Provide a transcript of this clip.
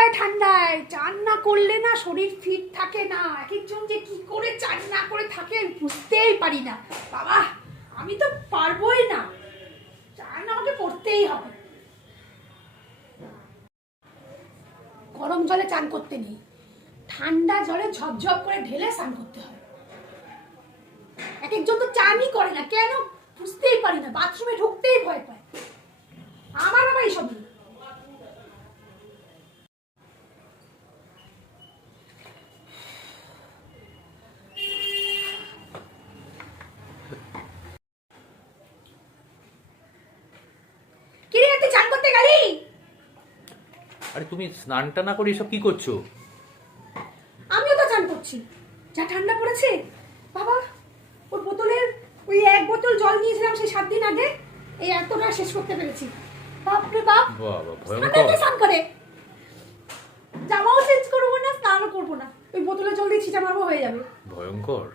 হয় ঠান্ডায়, চান না করলে না শরীর ফিট থাকে না। এক একজন যে কি করে চান না করে থাকে বুঝতেই পারি না। বাবা আমি তো পারবোই না, চান আমাকে করতেই হবে। গরম জলে চান করতে নেই, ঠান্ডা জলে ঝপঝপ করে ঢেলে স্নান করতে হয়। এক একজন তো চানই করে না, কেন বুঝতেই পারি না, বাথরুমে ঢুকতেই ভয় পায়। আমার বাবা এইসব নেই। কিরে তুই চান করতে গেলি? আরে তুমি স্নানটা না করে এসব কি করছো? আমিও তো চান করছি, যা ঠান্ডা পড়েছে বাবা। ওর বোতলের ওই এক বোতল জল নিয়েছিলাম সেই 7 দিন আগে, এই এতটা শেষ করতে পেরেছি। বাপরে বাপ, বাবা স্নান ভয়ঙ্কর। স্নান করে জামাও চেঞ্জ করবো না, স্নানও করবো না, ওই বোতলে জল দিয়ে ছিটা মারবো, হয়ে যাবে। ভয়ঙ্কর।